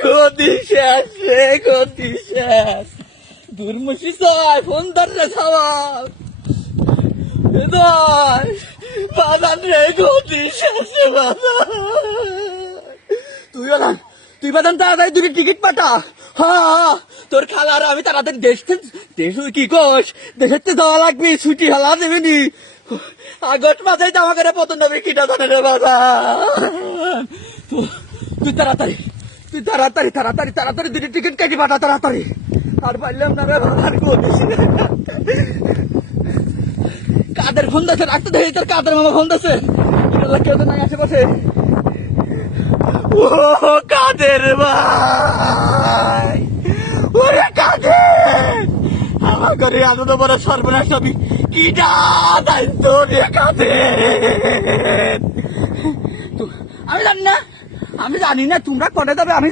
গতি শেষ রে, গতি শেষ। দুর্মুষি চাই ফোন ধর রে সবাই, বাজান রে, গতি শেষ রে বাজান। তুই বাজান তাড়াতাড়ি দুটি টিকিট পাঠা। হ্যাঁ, তোর খালার আমি তাড়াতাড়ি দেশ কি কোষ, দেশের যাওয়া লাগবে, ছুটি হলা দেবেনি। আগস্ট মাসে জামা করে পতন হবে কিটা জানে রে বাজান। তুই তাড়াতাড়ি তাড়াতাড়ি দুটি টিকিট কেটে পাঠা তাড়াতাড়ি। আর পারলাম না রে বাজান, কাদের ফোন দিয়েছে, রাখতে দেখি তোর কাদের মামা ফোন দিয়েছে। কেউ তো নাই আশেপাশে। ও কাদের ভাই, ওরে কাদের, আমার ঘরে এত তো বড় সর্বনাশ হবি কিটা দায়িত্ব রে কাদের। আমি জানি না তোমরা করে যাবে, আমি